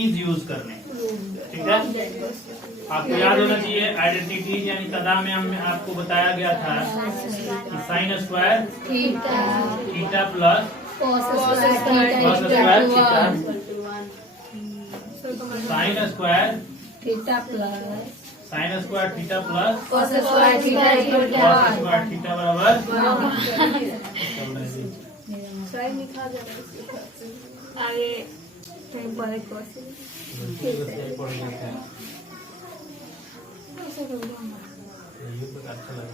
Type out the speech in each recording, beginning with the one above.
Is use करने, ठीक है। आपको याद होना चाहिए आइडेंटिटी यानी तदा में हमने आपको बताया गया था कि sine square theta plus cos square theta, sine square theta plus cos square theta बराबर आगे अच्छा लग रहा है।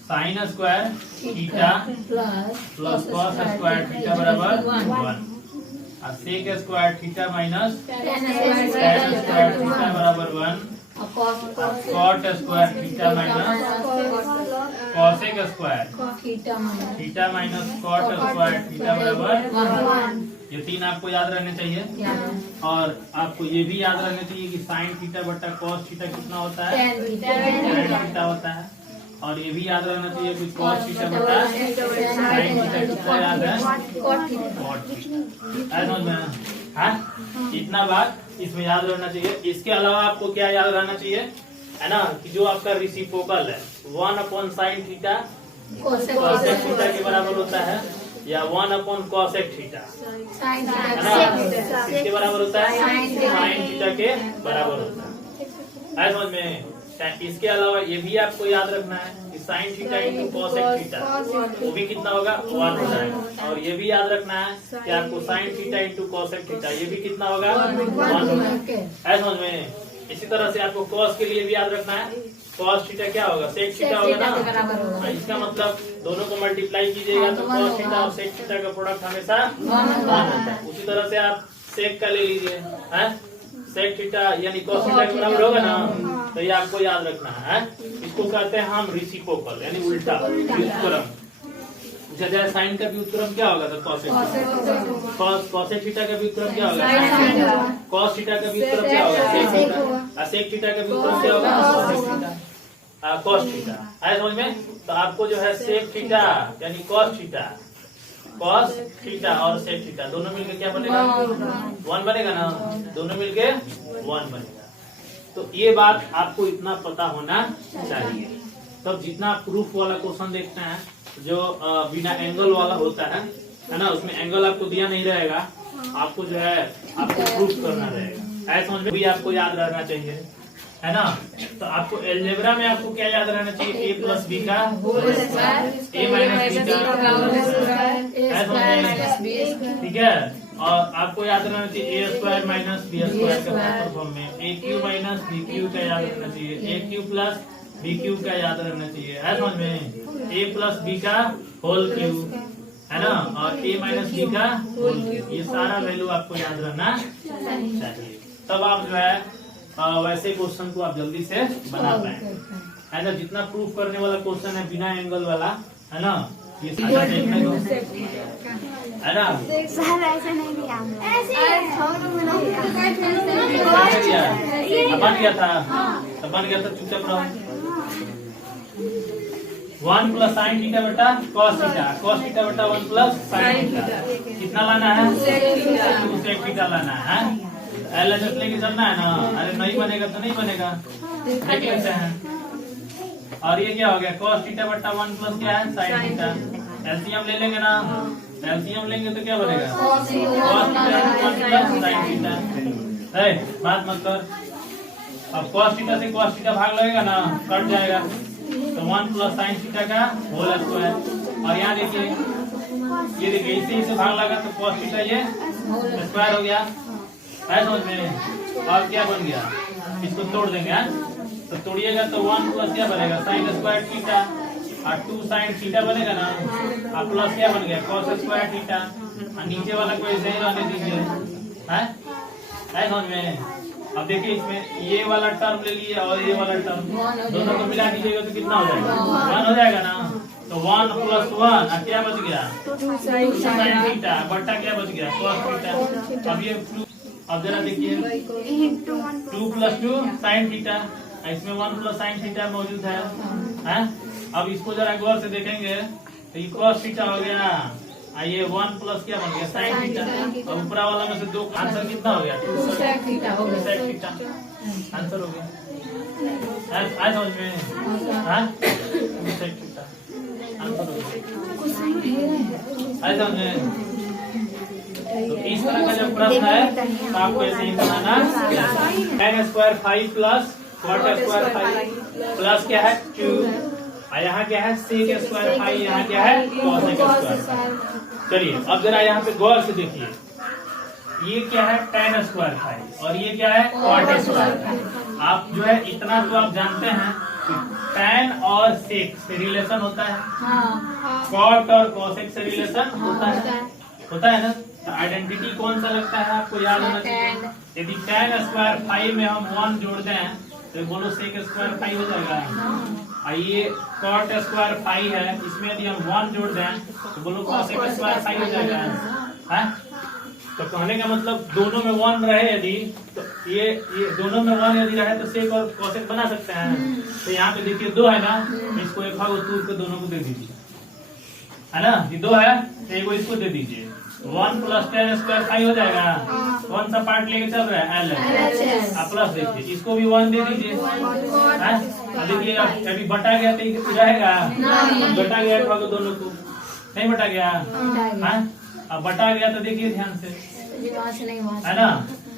Sine square theta plus cos square theta बराबर 1 और sec square theta minus tan square theta बराबर 1 cot square theta minus cosec square theta minus cot square theta बराबर 1। ये तीन आपको याद रहने चाहिए और आपको ये भी याद रहना चाहिए कि साइन थीटा बट्टा कॉस थीटा कितना होता है, tan थीटा होता है। और ये भी याद रहना चाहिए कि कॉस थीटा बटा साइन थीटा कितना याद है, कॉट थीटा। हाँ, इतना बात इसमें याद रहना चाहिए। इसके अलावा आपको क्या याद रहना चाहिए है ना, कि जो आपका रेसिप्रोकल है 1/sin थीटा कॉसेक थीटा के बराबर होता है या 1/cosec थीटा है ना, किसके बराबर होता है, साइन थीटा के बराबर होता है। समझ में। इसके अलावा ये भी आपको याद रखना है कि sine theta into cosec theta वो भी कितना होगा 1 होता है। और ये भी याद रखना है कि आपको sine theta into cosec theta ये भी कितना होगा 1 होगा। समझ में। इसी तरह से आपको कॉस के लिए भी याद रखना है, कॉस थीटा क्या होगा, सेक थीटा होगा ना। इसका मतलब दोनों को मल्टीप्लाई कीजिएगा तो कॉस थीटा और सेक थीटा का प्रोडक्ट हमेशा 1 होता है। उसी तरह से आप सेक का ले लीजिए है, सेक थीटा यानी कॉस थीटा के बराबर होगा ना, तो ये आपको याद रखना है। इसको कहते हैं हम रेसिप्रोकल यानी उल्टा व्युत्क्रम। जैसे साइन का व्युत्क्रम क्या होगा, तो कॉसेक थीटा का व्युत्क्रम क्या होगा, कॉस थीटा का व्युत्क्रम क्या होगा, सेक थीटा का व्युत्क्रम क्या होगा, कॉस थीटा। आया समझ में। तो आपको जो है सेक थीटा यानी कॉस थीटा और सेक थीटा दोनों मिलके क्या बनेगा, 1 बनेगा ना, दोनों मिलके 1 बनेगा। तो ये बात आपको इतना पता होना चाहिए। तब जितना प्रूफ वाला क्वेश्चन देखते हैं जो बिना एंगल वाला होता है ना, उसमें एंगल आपको दिया नहीं रहेगा, आपको जो है आपको प्रूफ करना रहेगा। ऐसा समझ में भी आपको याद रहना चाहिए है ना। तो आपको एलजेब्रा में आपको क्या याद रहना चाहिए, a प्लस बी का a माइनस बी का, ठीक है। और आपको याद रहना चाहिए a square minus B square का फॉर्म में a cube minus B cube का याद रहना चाहिए, a cube plus B cube का याद रहना चाहिए है समझ में, a प्लस बी का होल क्यू है ना, और a माइनस बी का होल क्यू। ये सारा वैल्यू आपको याद रहना चाहिए, तब आप जो है वैसे क्वेश्चन को आप जल्दी से बना पाएंगे है ना। जितना प्रूफ करने वाला क्वेश्चन है बिना एंगल वाला है ना, ये सारा देखने को है ना। बन गया था तो बन गया था, चुपचाप रहो। 1 प्लस साइन थीटा बटा कॉस थीटा बटा 1 प्लस साइन थीटा कितना लाना है, सेक थीटा लाना है। एलएचएस लेके चलना है ना, अरे नहीं बनेगा तो नहीं बनेगा, देख लेते हैं। और ये क्या हो गया, cos थीटा बट्टा 1 प्लस क्या है साइन थीटा। एलसीएम ले लेंगे ना, एलसीएम लेंगे तो क्या बनेगा, cos theta 1 plus sine theta. बात मत कर, अब cos थीटा से cos थीटा भाग लगेगा ना, कट जाएगा तो 1 प्लस साइन थीटा का होल स्क्वायर। और यहाँ देखिए, ये देखिए इसे भाग लगा तो cos थीटा ये स्क्वायर हो गया है समझ में। और क्या बन गया, इसको तोड़ देंगे तो तोड़िएगा तो 1 प्लस क्या बनेगा साइन स्क्वायर थीटा और 2 साइन थीटा बनेगा ना, और प्लस क्या बन गया cos स्क्वायर थीटा। और नीचे वाला को ऐसे ही रहने दीजिए है समझ में। अब देखिए इसमें ये वाला टर्म ले लिए और ये वाला टर्म दोनों को मिला दीजिएगा तो कितना हो जाएगा, 1 हो जाएगा ना। तो 1 प्लस 1 क्या बच गया 2 साइन थीटा बट्टा क्या बच गया cos थीटा। अब ये अब जरा देखिए 2 प्लस 2 साइन थीटा, इसमें 1 प्लस साइन थीटा मौजूद है है। अब इसको जरा गौर से देखेंगे तो ये cos थीटा हो गया, ये 1 प्लस क्या बन गया sin थीटा, और ऊपरा वाला में से दो आंसर कितना हो गया 2 sec थीटा आंसर हो गया। आज समझ में हाँ 2 sec थीटा आंसर हो गया। आज समझ में तो इस तरह का जब प्रश्न है तो आपको ऐसे ही बनाना tan square 5 plus cot square 5 plus क्या है 2, और यहाँ क्या है sec स्क्वायर 5, यहाँ क्या है cos स्क्वायर 5। चलिए अब जरा यहाँ पे गौर से देखिए, ये क्या है tan स्क्वायर 5 और ये क्या है cot स्क्वायर 5। आप जो है इतना तो आप जानते हैं tan और sec से रिलेशन होता है, cot और cosec से रिलेशन होता है ना। तो आइडेंटिटी कौन सा लगता है आपको याद होना चाहिए। यदि tan स्क्वायर 5 में हम 1 जोड़ दें तो बोलो sec स्क्वायर 5 हो जाएगा, और ये cot स्क्वायर 5 है, इसमें यदि हम 1 जोड़ दें तो बोलो cosec स्क्वायर 5 हो जाएगा है। तो कहने का मतलब दोनों में 1 रहे यदि, तो ये दोनों में 1 यदि रहे तो sec और cosec बना सकते हैं। तो यहाँ पे देखिए 2 है ना, इसको एक भाग तूर के दोनों को दे दीजिए, है ना। ये 2 है तो एक इसको दे दीजिए, 1 प्लस tan स्क्वायर 5 हो जाएगा। कौन सा पार्ट लेके चल रहा है LHS, आप प्लस देखिए, इसको भी 1 दे दीजिए। देखिए अभी बटा गया तो रहेगा, बटा गया भागो दोनों को, नहीं बटा गया अब बटा गया तो देखिए ध्यान से, है ना।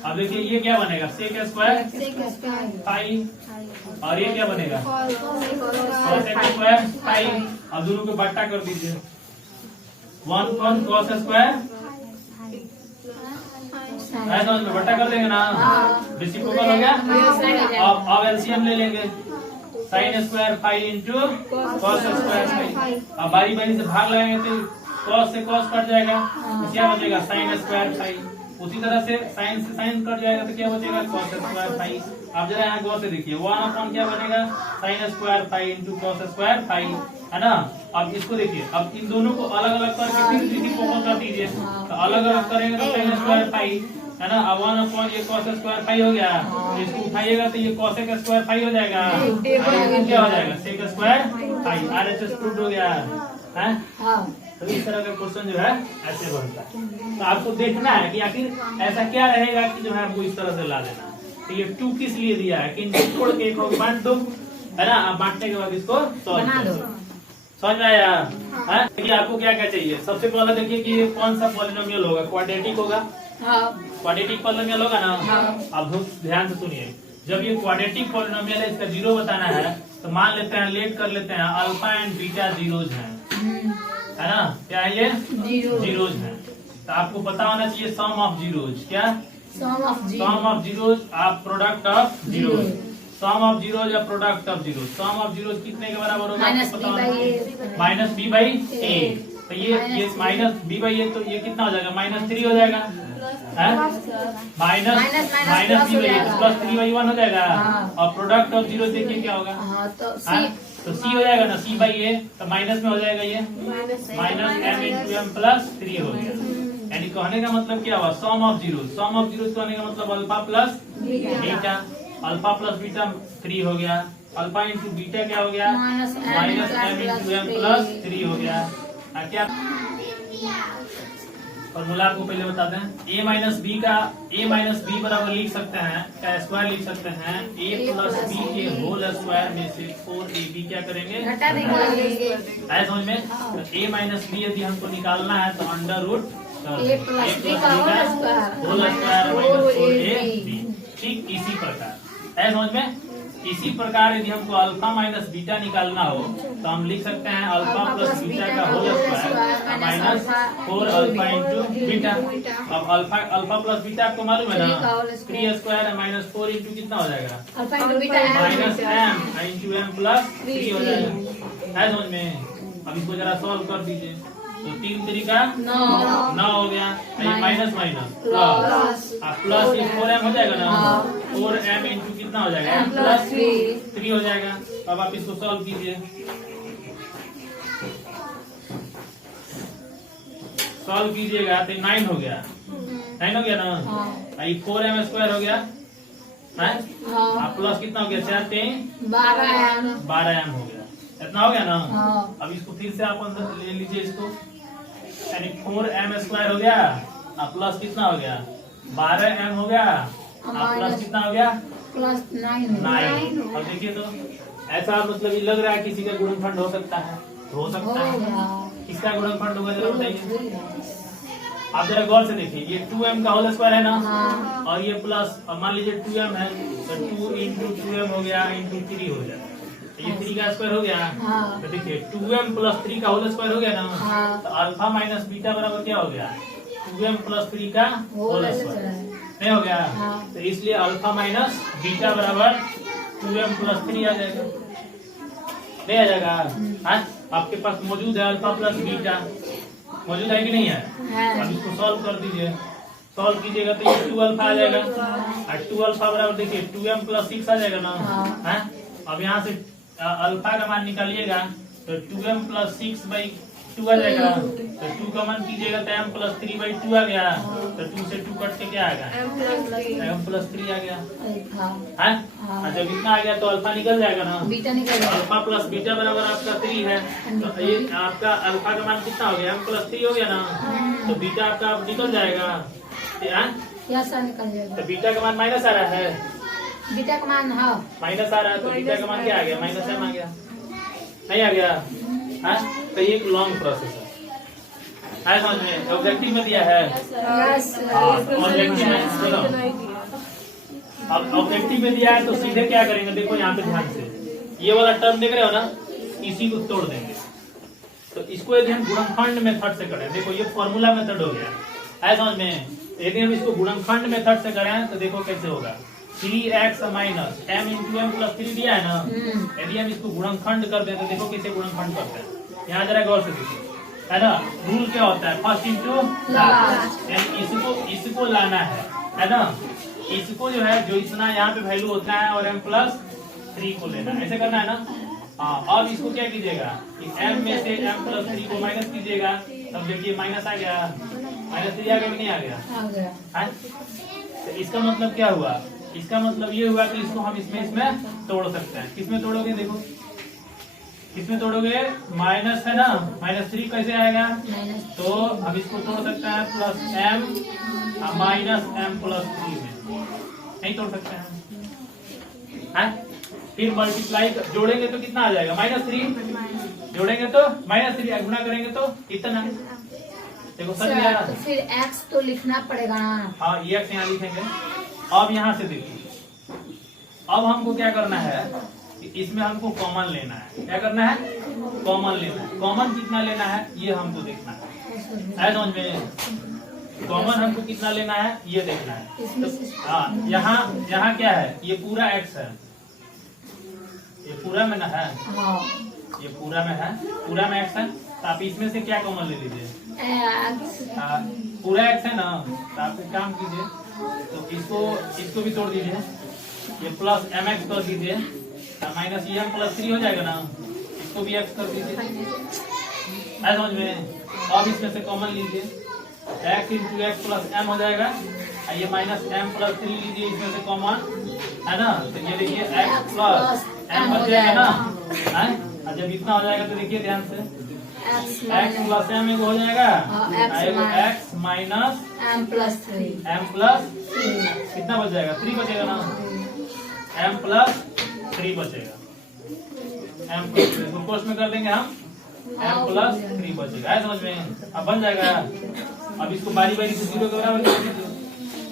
अब देखिए ये क्या बनेगा sec स्क्वायर 5 और ये क्या बनेगा cosec स्क्वायर 5। अब दोनों को बट्टा कर दीजिए, 1 cos स्क्वायर समझ में बट्टा कर देंगे ना, रेसिप्रोकल हो गया। अब एलसीएम ले लेंगे, sin square 5 into cos square 5। अब बारी बारी से भाग लगाएंगे तो cos से cos कट जाएगा तो क्या बचेगा sin स्क्वायर 5। उसी तरह से sin से sin कट जाएगा तो क्या बचेगा cos स्क्वायर 5। अब जरा यहाँ गौर से देखिए 1 अपॉन क्या बनेगा sin square 5 into cos square 5, है ना। अब इसको देखिए, अब इन दोनों को अलग अलग करके फिर रेसिप्रोकल कर दीजिए, तो अलग अलग करेंगे तो sin स्क्वायर 5, है ना। अब 1 अपॉन ये cos स्क्वायर 5 हो गया, इसको उठाइएगा तो ये cosec स्क्वायर 5 हो जाएगा, क्या हो जाएगा sec स्क्वायर 5। RHS प्रूफ हो गया है। तो इस तरह का क्वेश्चन जो है ऐसे बनता है। तो आपको देखना है कि आखिर ऐसा क्या रहेगा कि जो है आपको इस तरह से ला देना। तो ये 2 किस लिए दिया है कि इनको छोड़ के एक बांट दो, है ना। आप बांटने के बाद इसको बना दो, समझ में आया है। देखिए आपको क्या क्या चाहिए, सबसे पहले देखिए कि कौन सा पॉलिनोमियल होगा, क्वाड्रेटिक होगा, क्वाड्रेटिक पॉलिनोमियल होगा ना। अब ध्यान से सुनिए, जब ये क्वाड्रेटिक पॉलिनोमियल है इसका जीरो बताना है तो मान लेते हैं, लेट कर लेते हैं अल्फा एंड बीटा जीरोज हैं, है ना। क्या है ये जीरोज है। तो आपको पता होना चाहिए सम ऑफ जीरोज, क्या सम ऑफ जीरोज आप product of zeros, sum of zeros या product of zeros. Sum of zeros कितने के बराबर होगा आपको पता होना चाहिए -b/a। तो ये -b/a तो ये कितना हो जाएगा -3 हो जाएगा, माइनस b/a प्लस 3/1 हो जाएगा। और प्रोडक्ट ऑफ जीरो देखिए क्या होगा, तो c हो जाएगा ना c/a, तो माइनस में हो जाएगा ये -m इंटू m प्लस 3 हो गया। यानी कहने का मतलब क्या हुआ sum of zero, sum of zero कहने का मतलब alpha plus beta, alpha plus beta 3 हो गया, अल्फा इंटू बीटा क्या हो गया -m इंटू m प्लस 3 हो गया। क्या फॉर्मूला आपको पहले बता दें, a माइनस बी बराबर लिख सकते हैं, क्या स्क्वायर लिख सकते हैं a प्लस बी के होल स्क्वायर में से 4ab क्या करेंगे आया समझ में। तो a माइनस बी यदि हमको निकालना है तो under root a plus B का होल स्क्वायर माइनस 4ab। ठीक इसी प्रकार है समझ में। इसी प्रकार यदि हमको अल्फा माइनस बीटा निकालना हो तो हम लिख सकते हैं अल्फा प्लस बीटा का whole square minus 4 alpha into beta. अब अल्फा प्लस बीटा आपको मालूम है ना 3 स्क्वायर माइनस 4 इंटू कितना हो जाएगा -m इंटू m प्लस 3 हो जाएगा, है समझ में। अब इसको जरा सॉल्व कर दीजिए, तो 3 तरीका 9 हो गया, माइनस माइनस प्लस, प्लस ये 4m हो जाएगा ना 4m इंटू कितना हो जाएगा m प्लस 3 हो जाएगा। अब आप इसको सॉल्व कीजिए, सॉल्व कीजिएगा तो 9 हो गया, 9 हो गया ना। ये 4m स्क्वायर हो गया है, प्लस कितना हो गया 4 3 12m हो गया, इतना हो गया ना। हाँ। अब इसको फिर से आप अंदर ले लीजिए इसको, यानी 4m² हो गया, अब प्लस कितना हो गया 12m हो गया, अब प्लस कितना हो गया +9। अब देखिए तो ऐसा मतलब ये लग रहा है किसी का गुणनखंड हो सकता है, हो सकता है। किसका गुणनखंड होगा जरा बताइए। आप जरा गौर से देखिए, ये 2m का होल स्क्वायर है ना। हाँ। और ये प्लस, अब मान लीजिए 2m है तो 2 × 2m हो गया × 3 हो गया, तो ये 3 का स्क्वायर हो गया। हाँ। तो देखिए 2m + 3 का होल स्क्वायर हो गया ना। हाँ। तो अल्फा माइनस बीटा बराबर क्या हो गया 2m + 3 का होल स्क्वायर, नहीं हो गया। हाँ। तो इसलिए अल्फा माइनस बीटा बराबर 2m + 3 आ जाएगा, नहीं आ जाएगा। हाँ, आपके पास मौजूद है अल्फा प्लस बीटा, मौजूद है कि नहीं है। अब इसको सॉल्व कर दीजिए, सॉल्व कीजिएगा तो ये 2 अल्फा आ जाएगा, और 2 अल्फा बराबर देखिए 2m + 6 आ जाएगा ना। हाँ। अब यहाँ से अल्फा का मान निकालिएगा तो 2m + 6/2 आ जाएगा, तो 2 का मान कीजिएगा तो m + 3/2 आ गया, तो 2 से 2 कट के क्या आएगा m + 3 आ गया। हाँ, जब इतना आ गया तो अल्फा निकल जाएगा ना, बीटा निकल जाएगा। अल्फा प्लस बीटा बराबर आपका 3 है, तो ये आपका अल्फा का मान कितना हो गया m + 3 हो गया ना, तो बीटा आपका अब निकल जाएगा। कैसा निकल जाएगा? तो बीटा का मान माइनस आ रहा है, बीटा का मान हाँ माइनस आ रहा है, तो बीटा का मान क्या आ गया -m आ गया, नहीं आ गया। हाँ, तो ये एक लॉन्ग प्रोसेस है समझ में। ऑब्जेक्टिव में दिया है, ऑब्जेक्टिव में सुनो, अब ऑब्जेक्टिव में दिया है तो सीधे क्या करेंगे, देखो यहाँ पे ध्यान से, ये वाला टर्म देख रहे हो ना, इसी को तोड़ देंगे। तो इसको यदि हम गुणनखंड मेथड से करें, देखो ये फॉर्मूला मेथड हो गया है समझ में। यदि हम इसको गुणनखंड मेथड से करें तो देखो कैसे होगा, 3x - m × m + 3 दिया है ना। यदि हम इसको गुणनखंड कर दें तो देखो कैसे गुणनखंड करते हैं, यहाँ जरा गौर से देखिए, है ना। रूल क्या होता है, फर्स्ट इंटू लास्ट, इसको लाना है ना। इसको जो है, जो इतना यहाँ पे वैल्यू होता है और m + 3 को लेना है, ऐसे करना है ना। हाँ, अब इसको क्या कीजिएगा कि m में से m + 3 को माइनस कीजिएगा, तब देखिए माइनस आ गया, -3 आ गया कि नहीं आ गया। तो इसका मतलब क्या हुआ, इसका मतलब ये हुआ कि इसको हम इसमें तोड़ सकते हैं। किसमें तोड़ोगे, देखो किसमें तोड़ोगे, माइनस है ना, -3 कैसे आएगा, तो अब इसको तोड़ सकते हैं +m -m + 3 में, नहीं तोड़ सकते हैं। फिर मल्टीप्लाई जोड़ेंगे तो कितना आ जाएगा -3, जोड़ेंगे तो -3, गुणा करेंगे तो इतना। देखो सर गया, तो फिर x तो लिखना पड़ेगा ना। हाँ, ये x यहाँ लिखेंगे। अब यहाँ से देखिए, अब हमको क्या करना है कि इसमें हमको कॉमन लेना है। क्या करना है, कॉमन लेना है। कॉमन कितना लेना है ये हमको देखना है समझ में। कॉमन हमको कितना लेना है ये देखना है। तो हाँ, यहाँ क्या है, ये पूरा x है, ये पूरा में ना है, ये पूरा में है, पूरा में x है। तो आप इसमें से क्या कॉमन ले लीजिए, पूरा x है ना। तो आप एक काम कीजिए, तो इसको भी तोड़ दीजिए, ये +mx कर दीजिए, -m + 3 हो जाएगा ना, इसको भी x कर दीजिए, है समझ में। अब इसमें से कॉमन लीजिए, x × x + m हो जाएगा, ये -m + 3 लीजिए इसमें से कॉमन, है ना। तो ये देखिए x + m बच जाएगा ना, है। जब इतना हो जाएगा तो देखिए ध्यान से, x + m एगो हो जाएगा, x - m + 3, m + कितना बच जाएगा, 3 बचेगा ना, m + 3 बचेगा, m + 3 कोष्ठ में कर देंगे हम, m + 3 बचेगा, है समझ में। अब बन जाएगा। अब इसको बारी बारी से 0 के बराबर कर दीजिए,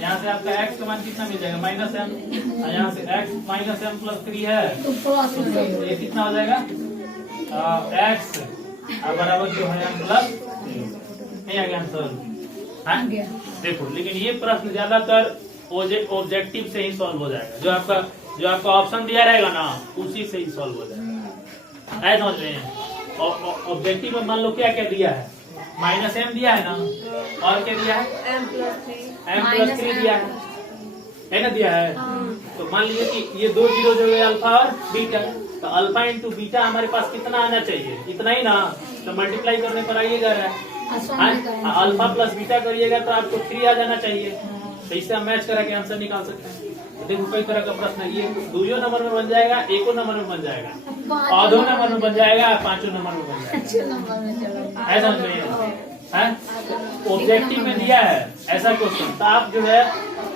यहाँ से आपका x का मान कितना मिल जाएगा -m, और यहाँ से x -m + 3 है, तो ये कितना हो जाएगा, x बराबर जो है m + 3, नहीं आ गया आंसर। देखो, लेकिन ये प्रश्न ज्यादातर ऑब्जेक्टिव से ही सॉल्व हो जाएगा, जो आपका ऑप्शन दिया रहेगा ना उसी से ही सॉल्व हो जाएगा, है समझ में। ऑब्जेक्टिव में मान लो क्या क्या दिया है, -m दिया है ना, और क्या दिया है, m + 3 दिया है ना, दिया है। तो मान लीजिए कि ये 2 जीरो जो है अल्फा और बीटा, तो अल्फा × बीटा हमारे पास कितना आना चाहिए, इतना ही ना। तो मल्टीप्लाई करने पर आइएगा, अल्फा + बीटा करिएगा तो आपको 3 आ जाना चाहिए। तो इससे हम मैच करा के आंसर निकाल सकते हैं। देखो कई तरह का प्रश्न है, ये 2 नंबर में बन जाएगा, 1 नंबर में बन जाएगा, और 2 नंबर में बन जाएगा, 5 नंबर में बन जाएगा। 6 नंबर में चलो। ऐसा नहीं है, ऑब्जेक्टिव में दिया है ऐसा क्वेश्चन, तो आप जो है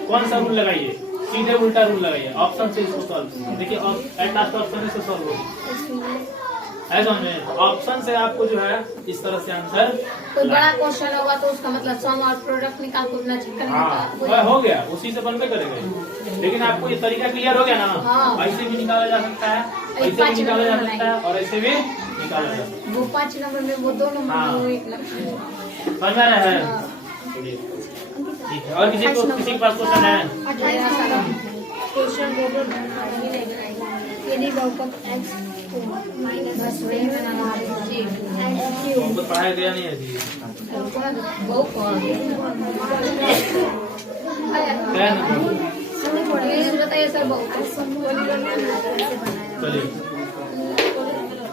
कौन सा रूल लगाइए, सीधे उल्टा रूल लगाइए, ऑप्शन से इसको सॉल्व। देखिए एट लास्ट ऑप्शन से सॉल्व होगी, ऐसा में ऑप्शन से आपको जो है इस तरह से आंसर। कोई बड़ा क्वेश्चन होगा तो उसका मतलब सम और प्रोडक्ट निकाल को उतना चेक करने का। हाँ हो गया, उसी से बनबे करेगा। लेकिन आपको ये तरीका क्लियर हो गया ना, हाँ। ऐसे भी निकाला जा सकता है, ऐसे भी निकाला जा सकता है, और ऐसे भी निकाला जा सकता है। वो 5 नंबर में, वो 2 नंबर हाँ। में, वो 1 नंबर। समझ में आ रहा है? चलिए, ठीक है। और किसी के पास क्वेश्चन है? क्वेश्चन यदि बहुपद x को माइनस हमको पढ़ाया गया नहीं है जी। क्या नहीं? बताइए सर बहुपद। चलिए,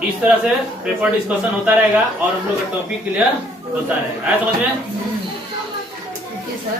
इस तरह से पेपर डिस्कशन होता रहेगा और हम लोग का टॉपिक क्लियर होता रहेगा। आया समझ में? सर